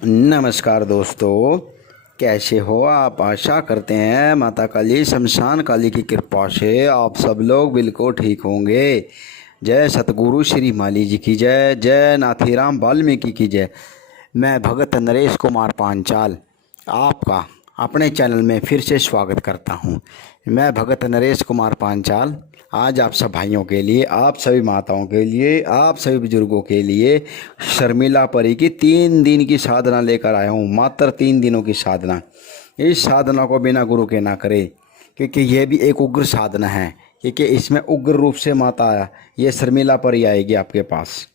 नमस्कार दोस्तों, कैसे हो आप। आशा करते हैं माता काली शमशान काली की कृपा से आप सब लोग बिल्कुल ठीक होंगे। जय सतगुरु श्री माली जी की जय। जय नाथीराम वाल्मीकि की जय। मैं भगत नरेश कुमार पांचाल आपका अपने चैनल में फिर से स्वागत करता हूं। मैं भगत नरेश कुमार पांचाल आज आप सब भाइयों के लिए, आप सभी माताओं के लिए, आप सभी बुजुर्गों के लिए शर्मिला परी की 3 दिन की साधना लेकर आया हूँ। मात्र 3 दिनों की साधना। इस साधना को बिना गुरु के ना करें, क्योंकि यह भी एक उग्र साधना है। क्योंकि इसमें उग्र रूप से माता ये शर्मिला परी आएगी आपके पास।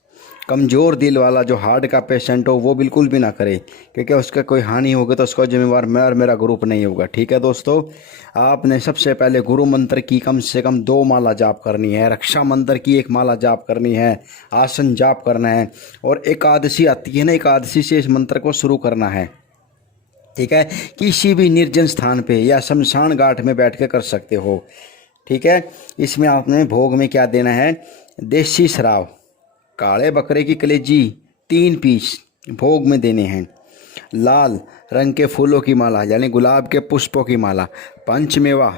कमज़ोर दिल वाला जो हार्ट का पेशेंट हो वो बिल्कुल भी ना करे, क्योंकि उसका कोई हानि होगी तो उसका जिम्मेवार मैं और मेरा ग्रुप नहीं होगा। ठीक है दोस्तों, आपने सबसे पहले गुरु मंत्र की कम से कम 2 माला जाप करनी है, रक्षा मंत्र की 1 माला जाप करनी है, आसन जाप करना है, और एकादशी आती है ना, एकादशी से इस मंत्र को शुरू करना है। ठीक है, किसी भी निर्जन स्थान पे या शमशान घाट में बैठ के कर सकते हो। ठीक है, इसमें आपने भोग में क्या देना है, देसी शराब, काले बकरे की कलेजी 3 पीस भोग में देने हैं, लाल रंग के फूलों की माला यानी गुलाब के पुष्पों की माला, पंचमेवा,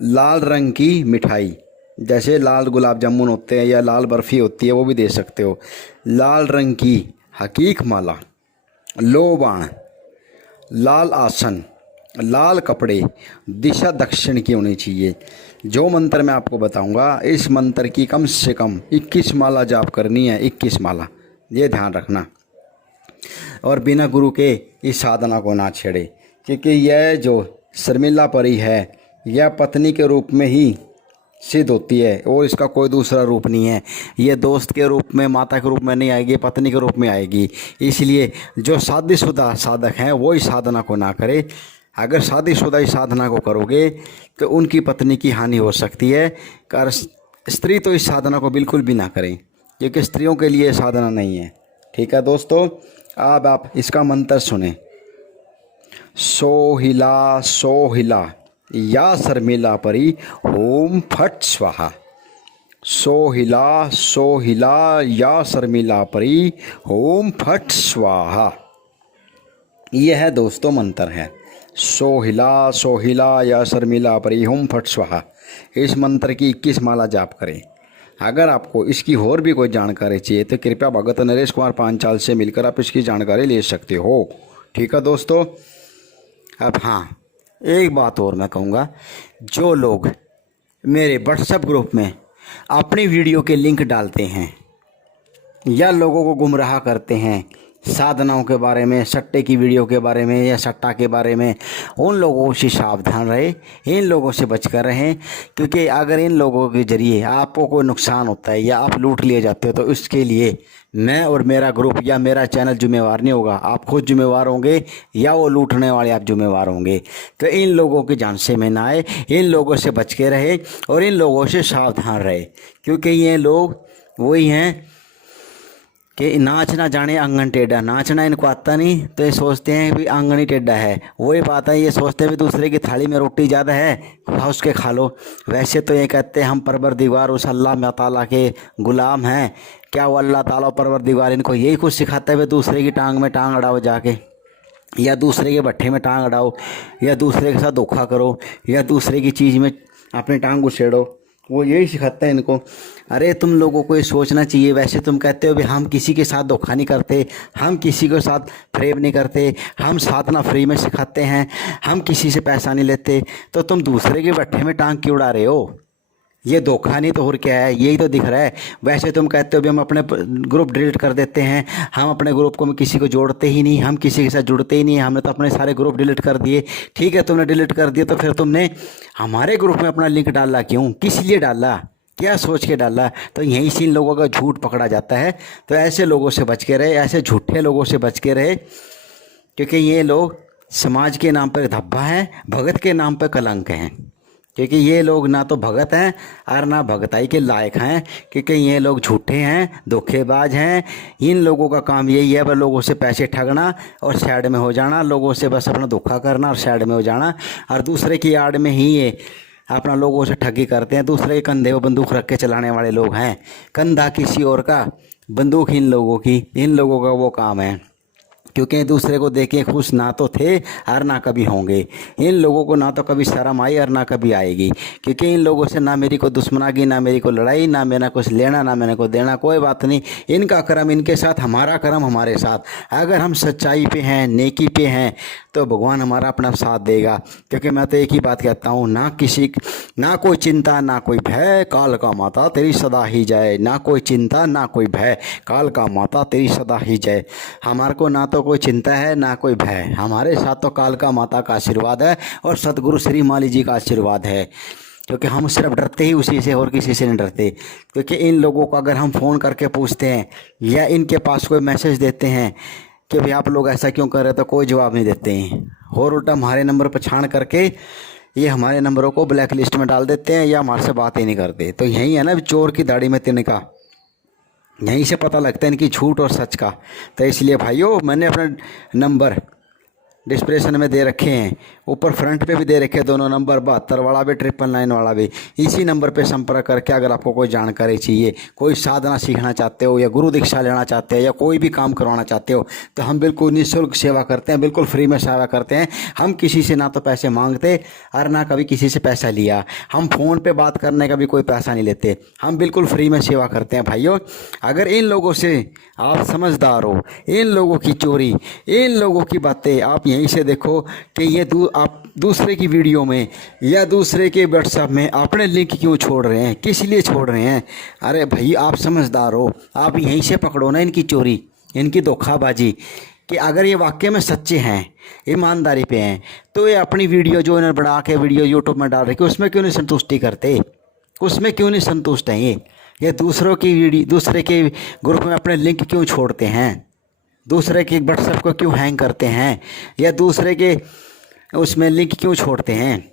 लाल रंग की मिठाई जैसे लाल गुलाब जामुन होते हैं या लाल बर्फ़ी होती है वो भी दे सकते हो, लाल रंग की हकीक माला, लो बाण, लाल आसन, लाल कपड़े, दिशा दक्षिण की होनी चाहिए। जो मंत्र मैं आपको बताऊंगा इस मंत्र की कम से कम 21 माला जाप करनी है, 21 माला, ये ध्यान रखना। और बिना गुरु के इस साधना को ना छेड़े, क्योंकि यह जो शर्मिला परी है यह पत्नी के रूप में ही सिद्ध होती है और इसका कोई दूसरा रूप नहीं है। ये दोस्त के रूप में, माता के रूप में नहीं आएगी, पत्नी के रूप में आएगी। इसलिए जो शादीशुदा साधक हैं वो इस साधना को ना करे। अगर शादीशुदा इस साधना को करोगे तो उनकी पत्नी की हानि हो सकती है। कर स्त्री तो इस साधना को बिल्कुल भी ना करें, क्योंकि स्त्रियों के लिए साधना नहीं है। ठीक है दोस्तों, अब आप इसका मंत्र सुने। सोहिला सोहिला या शर्मिला परी ओम फट स्वाहा। सोहिला सोहिला या शर्मिला परी ओम फट स्वाहा। यह दोस्तों मंत्र है, सोहिला सोहिला या शर्मिला परी ओम फट स्वाहा। इस मंत्र की 21 माला जाप करें। अगर आपको इसकी और भी कोई जानकारी चाहिए तो कृपया भगत नरेश कुमार पांचाल से मिलकर आप इसकी जानकारी ले सकते हो। ठीक है दोस्तों, अब हाँ, एक बात और मैं कहूँगा, जो लोग मेरे व्हाट्सएप ग्रुप में अपनी वीडियो के लिंक डालते हैं या लोगों को गुमराह करते हैं साधनाओं के बारे में, सट्टे की वीडियो के बारे में या सट्टा के बारे में, उन लोगों से सावधान रहे, इन लोगों से बचकर रहें। क्योंकि अगर इन लोगों के ज़रिए आपको कोई नुकसान होता है या आप लूट लिए जाते हो तो इसके लिए मैं और मेरा ग्रुप या मेरा चैनल जिम्मेवार नहीं होगा। आप खुद जिम्मेवार होंगे या वो लूटने वाले आप जिम्मेवार होंगे। तो इन लोगों की झांसे में ना आए, इन लोगों से बच के रहे और इन लोगों से सावधान रहे। क्योंकि ये लोग वही हैं कि नाच ना जाने आंगन टेढ़ा, नाचना इनको आता नहीं तो ये सोचते हैं भी आंगन ही टेढ़ा है। वही बात है, ये सोचते हैं भी दूसरे की थाली में रोटी ज़्यादा है, खाओ उसके खा लो। वैसे तो ये कहते हैं हम परवरदिगार उस अल्लाह ताला के ग़ुलाम हैं। क्या वो अल्लाह ताला परवरदिगार इनको यही कुछ सिखाता है भी दूसरे की टांग में टांग अड़ाओ जाके, या दूसरे के भट्ठे में टांग अड़ाओ, या दूसरे के साथ धोखा करो, या दूसरे की चीज़ में अपनी टांग उछेड़ो। वो यही सिखाता है इनको। अरे तुम लोगों को ये सोचना चाहिए। वैसे तुम कहते हो भी हम किसी के साथ धोखा नहीं करते, हम किसी के साथ फ्रेब नहीं करते, हम साधना फ्री में सिखाते हैं, हम किसी से पैसा नहीं लेते, तो तुम दूसरे के भट्ठे में टांग क्यों उड़ा रहे हो? ये धोखा नहीं तो और क्या है, यही तो दिख रहा है। वैसे तुम कहते हो भी हम अपने ग्रुप डिलीट कर देते हैं, हम अपने ग्रुप को किसी को जोड़ते ही नहीं, हम किसी के साथ जुड़ते ही नहीं, हमने तो अपने सारे ग्रुप डिलीट कर दिए। ठीक है, तुमने डिलीट कर दिया तो फिर तुमने हमारे ग्रुप में अपना लिंक डाला क्यों? किस लिए डाला, क्या सोच के डाला? तो यहीं से इन लोगों का झूठ पकड़ा जाता है। तो ऐसे लोगों से बच के रहे, ऐसे झूठे लोगों से बच के रहे, क्योंकि ये लोग समाज के नाम पर धब्बा हैं, भगत के नाम पर कलंक हैं। क्योंकि ये लोग ना तो भगत हैं और ना भगताई के लायक हैं, क्योंकि ये लोग झूठे हैं, धोखेबाज हैं। इन लोगों का काम यही है, बस लोगों से पैसे ठगना और साइड में हो जाना, लोगों से बस अपना धोखा करना और साइड में हो जाना, और दूसरे की आड़ में ही ये अपना लोगों से ठगी करते हैं। दूसरे के कंधे पर बंदूक रख के चलाने वाले लोग हैं। कंधा किसी और का, बंदूक इन लोगों की, इन लोगों का वो काम है। क्योंकि एक दूसरे को देख के खुश ना तो थे और ना कभी होंगे। इन लोगों को ना तो कभी शर्म आई और ना कभी आएगी, क्योंकि इन लोगों से ना मेरी को दुश्मनागी, ना मेरी को लड़ाई, ना मेरा कुछ लेना, ना मेरे को देना। कोई बात नहीं, इनका कर्म इनके साथ, हमारा कर्म हमारे साथ। अगर हम सच्चाई पे हैं, नेकी पे हैं, तो भगवान हमारा अपना साथ देगा। क्योंकि मैं तो एक ही बात कहता हूँ, ना कोई चिंता ना कोई भय, काल का माता तेरी सदा ही जय। ना कोई चिंता ना कोई भय, काल का माता तेरी सदा ही जय। हमारे को ना तो कोई चिंता है ना कोई भय, हमारे साथ तो काल का माता का आशीर्वाद है और सतगुरु श्री माली जी का आशीर्वाद है। क्योंकि हम सिर्फ डरते ही उसी से, और किसी से नहीं डरते। क्योंकि इन लोगों को अगर हम फ़ोन करके पूछते हैं या इनके पास कोई मैसेज देते हैं कि भाई आप लोग ऐसा क्यों कर रहे, तो कोई जवाब नहीं देते हैं, और उल्टा हमारे नंबर पर छान करके ये हमारे नंबरों को ब्लैक लिस्ट में डाल देते हैं या हमारे से बात ही नहीं करते। तो यही है ना चोर की दाढ़ी में तिनका, यहीं से पता लगता है इनकी झूठ और सच का। तो इसलिए भाइयों, मैंने अपना नंबर डिस्क्रिप्शन में दे रखे हैं, ऊपर फ्रंट पे भी दे रखे हैं दोनों नंबर, 72 वाला भी 999 वाला भी। इसी नंबर पे संपर्क करके अगर आपको कोई जानकारी चाहिए, कोई साधना सीखना चाहते हो या गुरु दीक्षा लेना चाहते हो या कोई भी काम करवाना चाहते हो, तो हम बिल्कुल निःशुल्क सेवा करते हैं, बिल्कुल फ्री में सेवा करते हैं। हम किसी से ना तो पैसे मांगते और ना कभी किसी से पैसा लिया। हम फ़ोन पर बात करने का भी कोई पैसा नहीं लेते, हम बिल्कुल फ्री में सेवा करते हैं। भाइयों, अगर इन लोगों से आप समझदार हो, इन लोगों की चोरी, इन लोगों की बातें आप यहीं से देखो कि ये आप दूसरे की वीडियो में या दूसरे के व्हाट्सएप में अपने लिंक क्यों छोड़ रहे हैं, किस लिए छोड़ रहे हैं। अरे भाई, आप समझदार हो, आप यहीं से पकड़ो ना इनकी चोरी, इनकी धोखाबाजी। कि अगर ये वाकई में सच्चे हैं, ईमानदारी पे हैं, तो ये अपनी वीडियो जो इन्होंने बना के वीडियो यूट्यूब में डाल रखी, उसमें क्यों नहीं संतुष्टि करते, उसमें क्यों नहीं संतुष्ट हैं ये दूसरों की वीडियो, दूसरे के ग्रुप में अपने लिंक क्यों छोड़ते हैं, दूसरे के व्हाट्सएप को क्यों हैंग करते हैं, या दूसरे के उसमें लिंक क्यों छोड़ते हैं।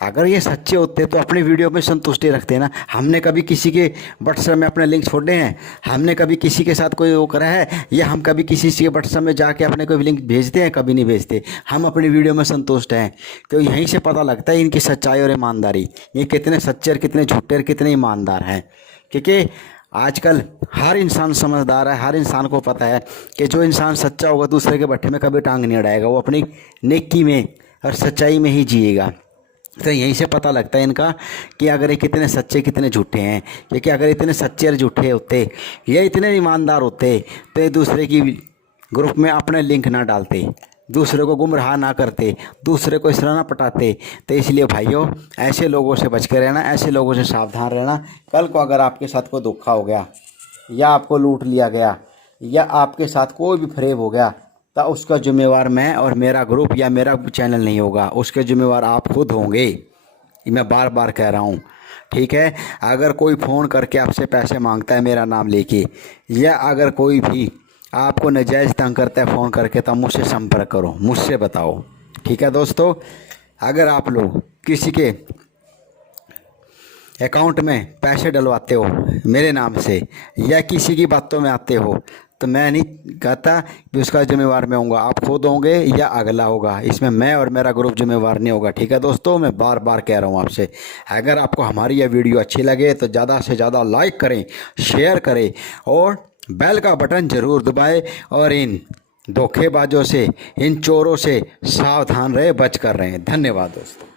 अगर ये सच्चे होते तो अपनी वीडियो में संतुष्टि रखते ना। हमने कभी किसी के व्हाट्सएप में अपने लिंक छोड़े हैं, हमने कभी किसी के साथ कोई वो करा है, या हम कभी किसी के व्हाट्सएप में जाके अपने कोई लिंक भेजते हैं? कभी नहीं भेजते। हम अपनी वीडियो में संतुष्ट हैं। तो यहीं से पता लगता है इनकी सच्चाई और ईमानदारी, ये कितने सच्चे और कितने झूठे और कितने ईमानदार हैं। क्योंकि आजकल हर इंसान समझदार है, हर इंसान को पता है कि जो इंसान सच्चा होगा दूसरे के भट्टे में कभी टांग नहीं अड़ाएगा, वो अपनी नेकी में और सच्चाई में ही जिएगा। तो यहीं से पता लगता है इनका कि अगर ये कितने सच्चे कितने झूठे हैं। क्योंकि अगर इतने सच्चे और झूठे होते या इतने ईमानदार होते तो ये दूसरे की ग्रुप में अपने लिंक ना डालते, दूसरे को गुमराह ना करते, दूसरे को इस तरह ना पटाते। तो इसलिए भाइयों, ऐसे लोगों से बच के रहना, ऐसे लोगों से सावधान रहना। कल को अगर आपके साथ कोई धोखा हो गया या आपको लूट लिया गया या आपके साथ कोई भी फरेब हो गया, तो उसका जिम्मेवार मैं और मेरा ग्रुप या मेरा चैनल नहीं होगा, उसके जिम्मेवार आप खुद होंगे। ये मैं बार बार कह रहा हूँ, ठीक है। अगर कोई फ़ोन करके आपसे पैसे मांगता है मेरा नाम लेके, या अगर कोई भी आपको नाजायज़ तंग करता है फ़ोन करके, तो मुझसे संपर्क करो, मुझसे बताओ, ठीक है दोस्तों। अगर आप लोग किसी के अकाउंट में पैसे डलवाते हो मेरे नाम से या किसी की बातों में आते हो, तो मैं नहीं कहता कि उसका जिम्मेवार मैं होऊंगा, आप खुद होंगे या अगला होगा। इसमें मैं और मेरा ग्रुप जिम्मेवार नहीं होगा, ठीक है दोस्तों। मैं बार बार कह रहा हूँ आपसे, अगर आपको हमारी यह वीडियो अच्छी लगे तो ज़्यादा से ज़्यादा लाइक करें, शेयर करें और बेल का बटन ज़रूर दबाएं। और इन धोखेबाजों से, इन चोरों से सावधान रहे, बच कर रहें। धन्यवाद दोस्तों।